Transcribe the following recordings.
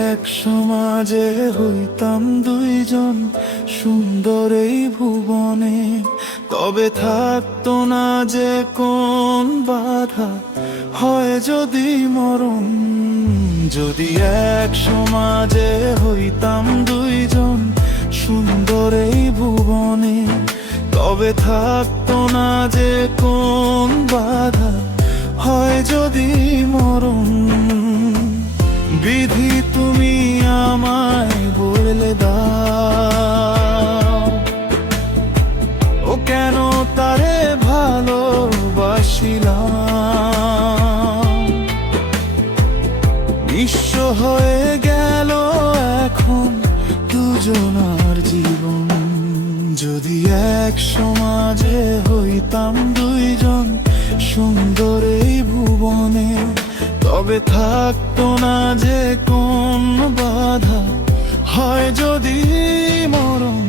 এক সমাজে হইতাম দুইজন সুন্দর এই ভুবনে, তবে থাকতো না যে কোন বাধা, হয় যদি মরণ। যদি এক সমাজে হইতাম দুইজন সুন্দর এই ভুবনে, তবে থাকতো না যে কোন বাধা, হয় যদি মরণ। বিধি তুমি আমায় বলে দাও, ও কেন তারে ভালোবাসিলাম। নিঃস্ব হয়ে গেল এখন দুজনার জীবন। যদি এক সমাজে হইতাম দুইজন সুন্দর এই ভুবনে, তবে থাকতো না যে কোন বাধা, হয় যদি মরণ।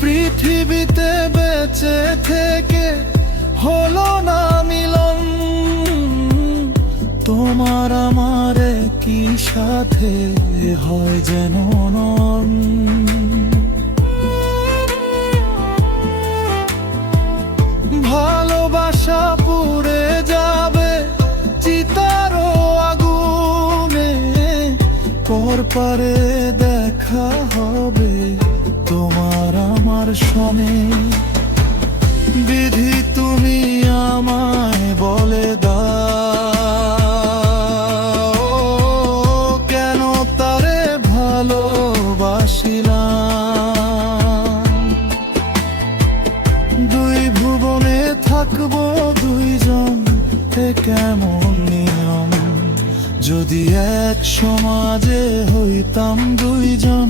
পৃথিবীতে বেঁচে থেকে হলো না মিলন, তোমার আমার কি সাথে হয় যেন নন। ভালোবাসা পুড়ে যাবে চিতারও আগুনে, পরপারে দেখা হবে তোমার আমার সনে। বিধি তুমি আমায় বলে দাও, কেন তারে ভালোবাসিলাম। দুই ভুবনে থাকবো দুইজন, কেমন নিয়ম। যদি এক সমাজে হইতাম দুইজন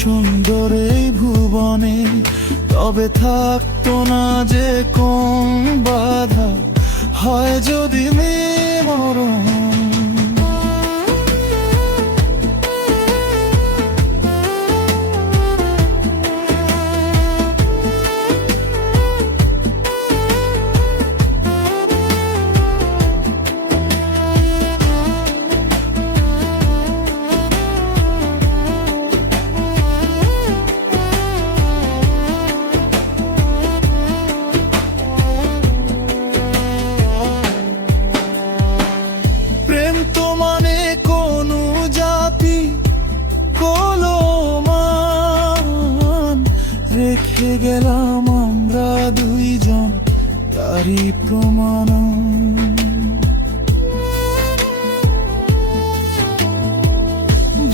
সুন্দর এই ভুবনে, তবে থাকতো না যে কোন বাধা, হয় যদি মরণ। তো মানে কোন জাতি কলমান, রেখে গেলাম আমরা দুইজন তারই প্রমাণ।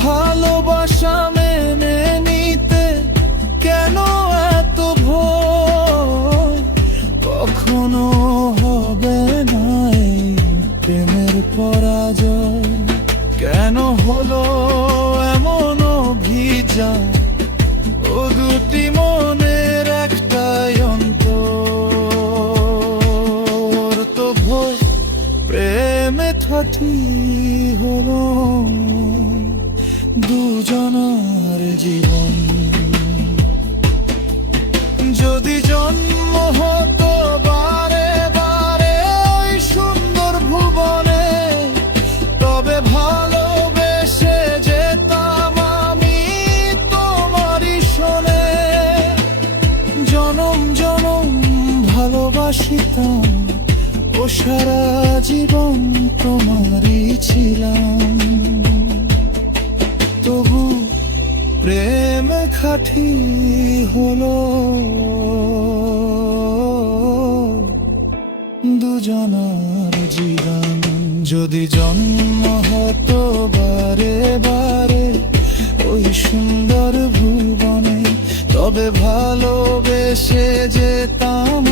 ভালোবাসা মেনে নিতে কেন এত ভয়, কখনো হবে না এই প্রেমের পরাজয়। কেন হলো এমন অভিযান, ও দুটি মনের একটাই অন্তর। তো ভয় প্রেমে ঠাঠি হলো দুজনার জীবন। যদি জন্ম হতো বারে বারে ওই সুন্দর ভুবনে, তবে ভালোবেসে যেতাম আমি তোমারই শোনে। জনম জনম ভালোবাসিতাম, ও সারা জীবন তোমারই ছিলাম। তবু প্রেম খাঁটি হলো দুজনার জীবন। যদি জন্ম হতো বারে বারে ওই সুন্দর ভুবনে, তবে ভালোবেসে যেতাম